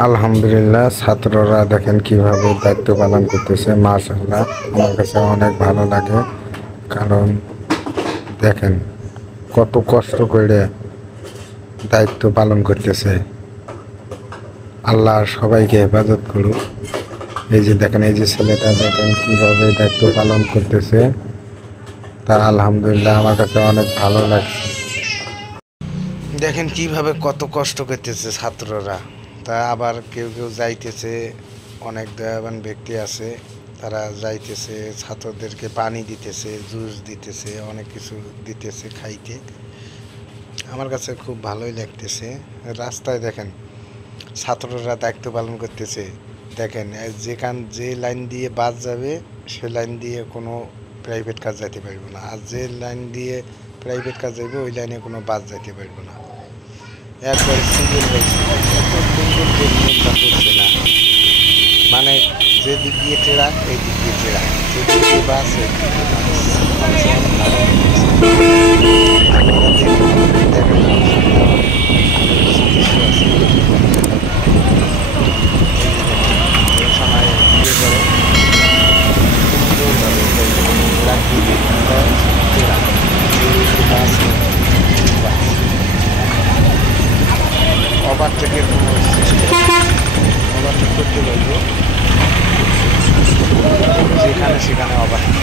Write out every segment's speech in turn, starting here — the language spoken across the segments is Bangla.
আলহামদুলিল্লাহ, ছাত্ররা দেখেন কিভাবে দায়িত্ব পালন করতেছে। মাশাআল্লাহ, আমার কাছে অনেক ভালো লাগে। কারণ দেখেন কত কষ্ট করে দায়িত্ব পালন করতেছে। আল্লাহ সবাইকে হেফাজত করুক। এই যে দেখেন, এই যে ছেলেটা দেখেন কিভাবে দায়িত্ব পালন করতেছে, তা আলহামদুলিল্লাহ আমার কাছে অনেক ভালো লাগছে। দেখেন কিভাবে কত কষ্ট করতেছে ছাত্ররা। তা আবার কেউ কেউ যাইতেছে, অনেক দয়াবান ব্যক্তি আছে, তারা যাইতেছে ছাত্রদেরকে পানি দিতেছে, জুস দিতেছে, অনেক কিছু দিতেছে খাইতে। আমার কাছে খুব ভালোই লাগতেছে। রাস্তায় দেখেন ছাত্ররা দায়িত্ব পালন করতেছে। দেখেন যে লাইন দিয়ে বাস যাবে সে লাইন দিয়ে কোনো প্রাইভেট কাজ যাইতে পারবে না, আর যে লাইন দিয়ে প্রাইভেট কাজ যাবে ওই লাইনে কোনো বাস যাইতে পারবে না। একবার সিঙ্গেল হয়েছে, এত সুন্দর যে নিয়মটা করছে না, মানে যেদিক দিয়ে ট্রাক এই দিক দিয়ে ট্রাক, যেদিক দিয়ে বাস এই দিক দিয়ে বাস। আমার কাছে অনেক ভালো লেগেছে। আপনারা দেখুন, দেখেন আরো কিছু দৃশ্য আছে। এই সময় ইয়ে করে সুন্দরভাবে ট্রাক দিয়ে ট্রাক, যে বাস বাস, ওভারটেকের কোনো সিস্টেম, ওভারটেক করতে পারবো যেখানে সেখানে ওভারটেক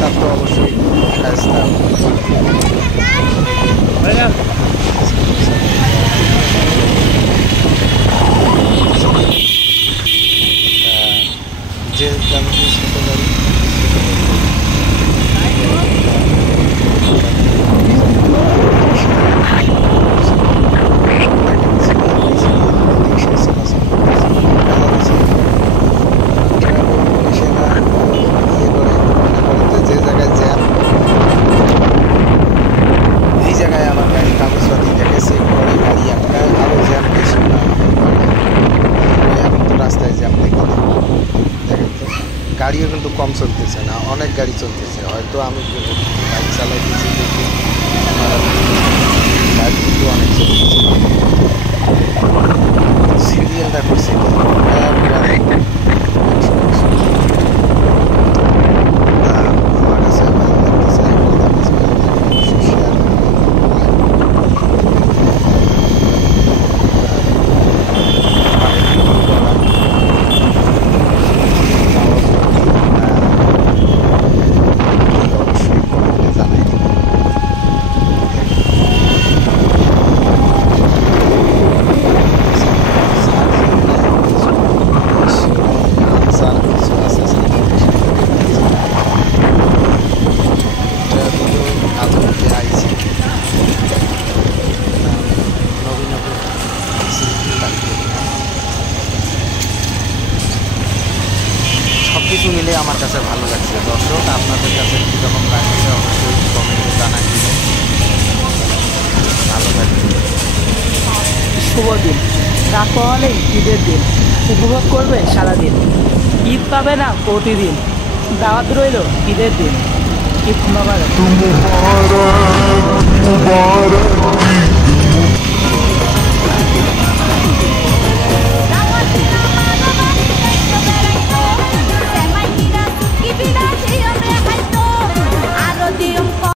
তার তো অবশ্যই খায়স্তা যে আমি ইউজ করতে পারি। গাড়িও কিন্তু কম চলতেছে না, অনেক গাড়ি চলতেছে। হয়তো আমি বাইক চালাইতেছি দেখে গাড়ি কিন্তু অনেক চলতেছে। সিরিয়ালটা করছি আমার কাছে ভালো লাগতেছে। সব কিছু মিলে আমার কাছে ভালো লাগছে। দর্শক, আপনাদের কাছে কীরকম লাগছে অবশ্যই কমেন্টে জানাই দিবেন। ভালো লাগছে। শুভ দিন, রাত হলেই ঈদের দিন, উপভোগ করবে সারাদিন। ঈদ পাবে না প্রতিদিন, দাওয়াত রইল ঈদের দিন। ঈদ মোবারক।